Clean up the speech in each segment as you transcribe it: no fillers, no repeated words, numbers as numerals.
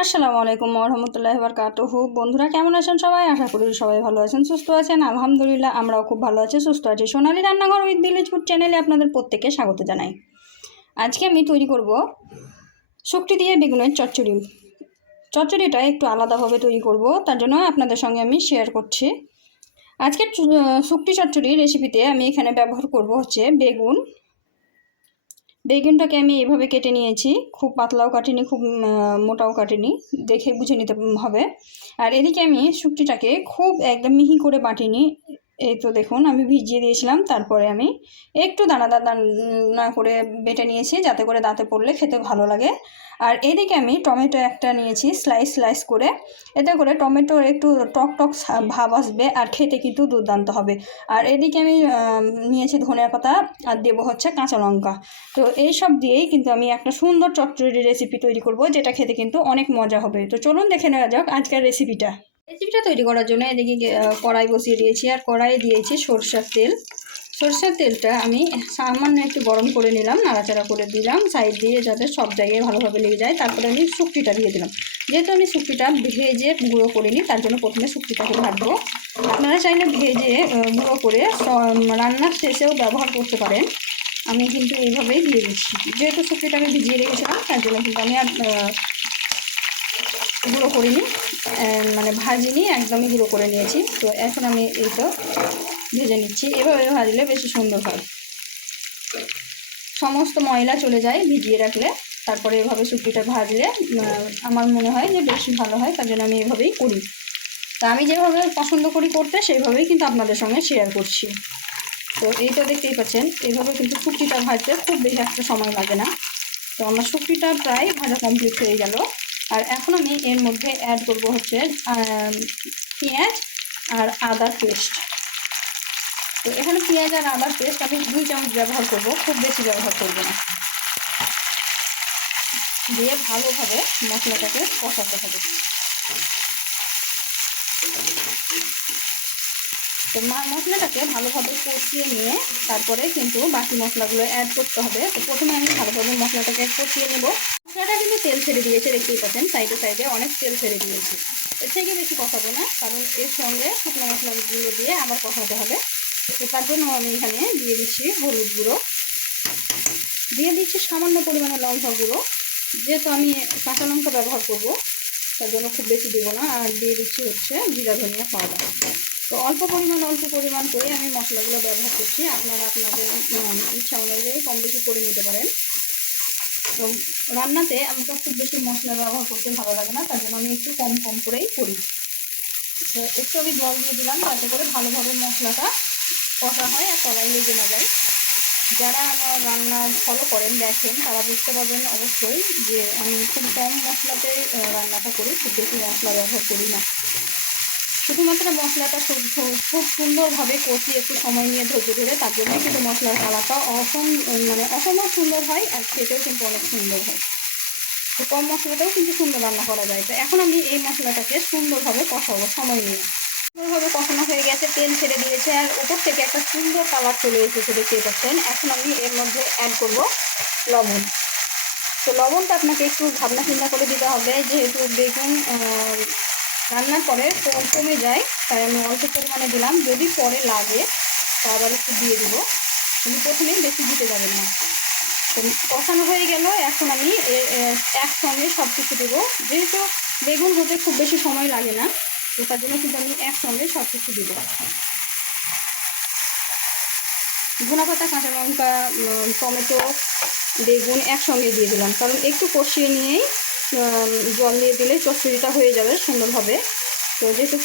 আসসালামু আলাইকুম ওরহমতুল্লাহি বারকাতুহু। বন্ধুরা কেমন আছেন সবাই? আশা করি সবাই ভালো আছেন, সুস্থ আছেন। আলহামদুলিল্লাহ আমরাও খুব ভালো আছি, সুস্থ আছি। সোনালী রান্নাঘর উইথ ভিলেজ ফুড চ্যানেলে আপনাদের প্রত্যেককে স্বাগত জানাই। আজকে আমি তৈরি করব শুকটি দিয়ে বেগুনের চচ্চড়ি। চচ্চড়িটা একটু আলাদাভাবে তৈরি করব, তার জন্য আপনাদের সঙ্গে আমি শেয়ার করছি। আজকের শুকটি চচ্চড়ি রেসিপিতে আমি এখানে ব্যবহার করব হচ্ছে বেগুনটাকে আমি এভাবে কেটে নিয়েছি, খুব পাতলাও কাটিনি, খুব মোটাও কাটিনি, দেখে বুঝে নিতে হবে। আর এদিকে আমি শুকটিটাকে খুব একদম মিহি করে বাটিনি, এই তো দেখুন আমি ভিজিয়ে দিয়েছিলাম, তারপরে আমি একটু দানা করে বেটে নিয়েছি, যাতে করে দাঁতে পড়লে খেতে ভালো লাগে। আর এদিকে আমি টমেটো একটা নিয়েছি স্লাইস করে, এতে করে টমেটোর একটু টক ভাব আসবে আর খেতে কিন্তু দুর্দান্ত হবে। আর এদিকে আমি নিয়েছি ধনিয়া পাতা আর দেবো হচ্ছে কাঁচা লঙ্কা। তো এই সব দিয়েই কিন্তু আমি একটা সুন্দর চচ্চড়ি রেসিপি তৈরি করব, যেটা খেতে কিন্তু অনেক মজা হবে। তো চলুন দেখে নেওয়া যাক আজকের রেসিপিটা তৈরি করার জন্য এদিকে কড়াই বসিয়ে দিয়েছি, আর কড়াইয়ে দিয়েছি সরষের তেল। সরষের তেলটা আমি সামান্য একটু গরম করে নিলাম, নাড়াচাড়া করে দিলাম সাইড দিয়ে, যাতে সব জায়গায় ভালোভাবে লেগে যায়। তারপরে আমি শুকটিটা দিয়ে দিলাম। যেহেতু আমি শুকটিটা ভেজে গুঁড়ো করিনি, তার জন্য প্রথমে শুকটিটাকে ভাজবো। আপনারা চাইলে ভেজে গুঁড়ো করে রান্নার শেষেও ব্যবহার করতে পারেন। আমি কিন্তু এইভাবেই দিয়ে দিচ্ছি, যেহেতু শুকটিটা আমি ভিজিয়ে রেখেছিলাম, তার জন্য কিন্তু আমি আর গুঁড়ো করিনি, মানে ভাজিনি, একদমই গুঁড়ো করে নিয়েছি। তো এখন আমি এই তো ভেজে নিচ্ছি। এভাবে ভাজলে বেশি সুন্দর হয়, সমস্ত ময়লা চলে যায় ভিজিয়ে রাখলে। তারপরে এভাবে শুকটিটা ভাজলে আমার মনে হয় যে বেশি ভালো হয়, তার জন্য আমি এভাবেই করি। তা আমি যেভাবে পছন্দ করি করতে, সেইভাবেই কিন্তু আপনাদের সঙ্গে শেয়ার করছি। তো এই তো দেখতেই পাচ্ছেন, এইভাবে কিন্তু শুকটিটা ভাজতে খুব বেশি একটা সময় লাগে না। তো আমার শুকটিটা প্রায় ভাজা কমপ্লিট হয়ে গেল। আর এখন আমি এর মধ্যে অ্যাড করব হচ্ছে পেঁয়াজ আর আদার পেস্ট। তো এখানে পেঁয়াজ আর আদার পেস্ট আমি 2 চামচ ব্যবহার করব, খুব বেশি ব্যবহার করব না। দিয়ে ভালোভাবে মশলাটাকে কষাতে হবে। তো মশলাটাকে ভালোভাবে কষিয়ে নিয়ে তারপরে কিন্তু বাকি মশলাগুলো অ্যাড করতে হবে। তো প্রথমে আমি ভালোভাবে মশলাটাকে কষিয়ে নেব। মশলাটা কিন্তু তেল ছেড়ে দিয়েছে, দেখতেই পাচ্ছেন সাইডে অনেক তেল ছেড়ে দিয়েছে। এর থেকে বেশি কষাবো না, কারণ এর সঙ্গে শুকনো মশলাগুলো দিয়ে আবার কষাতে হবে। তো তার জন্য আমি এখানে দিয়ে দিচ্ছি হলুদ গুঁড়ো, দিয়ে দিচ্ছি সামান্য পরিমাণে লঙ্কা গুঁড়ো, যেহেতু আমি কাঁচা লঙ্কা ব্যবহার করব, তার জন্য খুব বেশি দেবো না। আর দিয়ে দিচ্ছি হচ্ছে জিরা ধনিয়া পাউডার। তো অল্প পরিমাণ করে আমি মশলাগুলো ব্যবহার করছি। আপনারা আপনাদের ইচ্ছা অনুযায়ী কম বেশি করে নিতে পারেন। তো রান্নাতে আমাকে খুব বেশি মশলা ব্যবহার করতে ভালো লাগে না, তার জন্য আমি একটু কম করেই করি। তো একটু আমি জল দিয়ে দিলাম, যাতে করে ভালোভাবে মশলাটা কষা হয় আর কড়াই লেগে না যায়। যারা আমার রান্না ফলো করেন, দেখেন, তারা বুঝতে পারবেন অবশ্যই যে আমি খুব কম মশলাতে রান্নাটা করি, খুব বেশি মশলা ব্যবহার করি না। শুধুমাত্র মশলাটা খুব সুন্দরভাবে কষিয়ে একটু সময় নিয়ে ধৈর্য ধরে, তার জন্যই কিন্তু মশলার কালারটা অসম্ভব সুন্দর হয়, আর খেতেও কিন্তু অনেক সুন্দর হয়। তো কম মশলাটাও কিন্তু সুন্দর রান্না করা যায়। তো এখন আমি এই মশলাটাকে সুন্দরভাবে কষাবো সময় নিয়ে। সুন্দরভাবে কষানো হয়ে গেছে, তেল ছেড়ে দিয়েছে, আর উপর থেকে একটা সুন্দর কালার চলে এসেছে, দেখতেই পাচ্ছেন। এখন আমি এর মধ্যে অ্যাড করব লবণ। তো লবণটা আপনাকে একটু ভাবনা চিন্তা করে দিতে হবে, যেহেতু বেগুন রান্নার পরে কমে যায়, তাই আমি অল্প পরিমাণে দিলাম। যদি পরে লাগে তা আবার একটু দিয়ে দিব, কিন্তু প্রথমেই বেশি দিতে যাবেন না। তো কষানো হয়ে গেল, এখন আমি একসঙ্গে সব কিছু দেবো। যেহেতু বেগুন হতে খুব বেশি সময় লাগে না, তো তার জন্য কিন্তু আমি একসঙ্গে সব কিছু দেবো। ধনেপাতা, কাঁচা লঙ্কা, টমেটো, বেগুন একসঙ্গে দিয়ে দিলাম, কারণ একটু কষিয়ে নিয়েই জল দিয়ে দিলে চচ্চড়িটা হয়ে যাবে সুন্দরভাবে। তো যেহেতু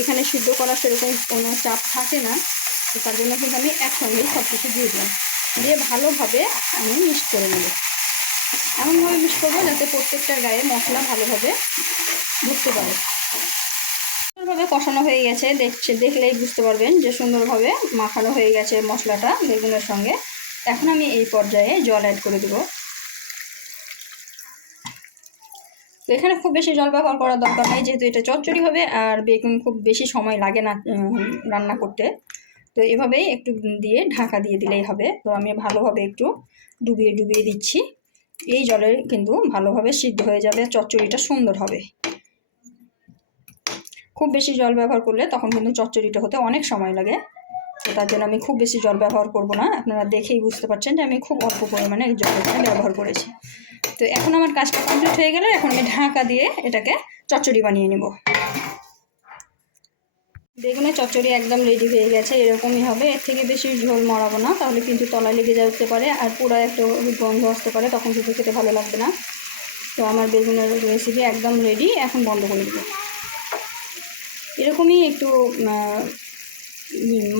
এখানে সিদ্ধ করা সেরকম কোনো চাপ থাকে না, তো তার জন্য কিন্তু আমি একসঙ্গেই সব কিছু দিয়ে দিলাম। দিয়ে ভালোভাবে আমি মিক্স করে নেব। এমনভাবে মিক্স করবো যাতে প্রত্যেকটার গায়ে মশলা ভালোভাবে ঢুকতে পারে। সুন্দরভাবে কষানো হয়ে গেছে, দেখলেই বুঝতে পারবেন যে সুন্দরভাবে মাখানো হয়ে গেছে মশলাটা বেগুনের সঙ্গে। এখন আমি এই পর্যায়ে জল অ্যাড করে দেব। তো এখানে খুব বেশি জল ব্যবহার করার দরকার নেই, যেহেতু এটা চচ্চড়ি হবে আর বেগুন খুব বেশি সময় লাগে না রান্না করতে। তো এভাবেই একটু দিয়ে ঢাকা দিয়ে দিলেই হবে। তো আমি ভালোভাবে একটু ডুবিয়ে দিচ্ছি। এই জলে কিন্তু ভালোভাবে সিদ্ধ হয়ে যাবে, চচ্চড়িটা সুন্দর হবে। খুব বেশি জল ব্যবহার করলে তখন কিন্তু চচ্চড়িটা হতে অনেক সময় লাগে, তো তার জন্য আমি খুব বেশি জল ব্যবহার করব না। আপনারা দেখেই বুঝতে পারছেন যে আমি খুব অল্প পরিমাণে জল এখানে ব্যবহার করেছি। তো এখন আমার কাজটা কমপ্লিট হয়ে গেলে এখন আমি ঢাকা দিয়ে এটাকে চচ্চড়ি বানিয়ে নেব। বেগুনের চচ্চড়ি একদম রেডি হয়ে গেছে, এরকমই হবে। এর থেকে বেশি ঝোল মরাবো না, তাহলে কিন্তু তলায় লেগে যেতে পারে আর পুরো একটা গন্ধ আসতে পারে, তখন কিন্তু খেতে ভালো লাগবে না। তো আমার বেগুনের রেসিপি একদম রেডি, এখন বন্ধ করে দেবো। এরকমই একটু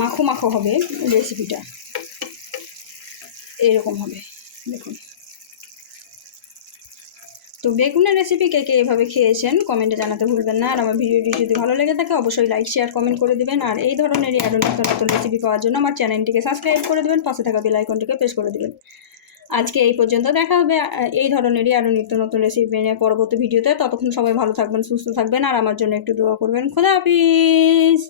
মাখো মাখো হবে রেসিপিটা, এরকম হবে দেখুন। তো বেগুনের রেসিপি কে কে এভাবে খেয়েছেন কমেন্টে জানাতে ভুলবেন না। আর আমার ভিডিওটি যদি ভালো লেগে থাকে অবশ্যই লাইক শেয়ার কমেন্ট করে দেবেন। আর এই ধরনেরই আরও নতুন নতুন রেসিপি পাওয়ার জন্য আমার চ্যানেলটিকে সাবস্ক্রাইব করে দেবেন, পাশে থাকা বেল আইকনটিকে প্রেস করে দেবেন। আজকে এই পর্যন্ত, দেখা হবে এই ধরনেরই আরও নিত্য নতুন রেসিপি নিয়ে পরবর্তী ভিডিওতে। ততক্ষণ সবাই ভালো থাকবেন, সুস্থ থাকবেন, আর আমার জন্য একটু দোয়া করবেন। খোদা হাফিজ।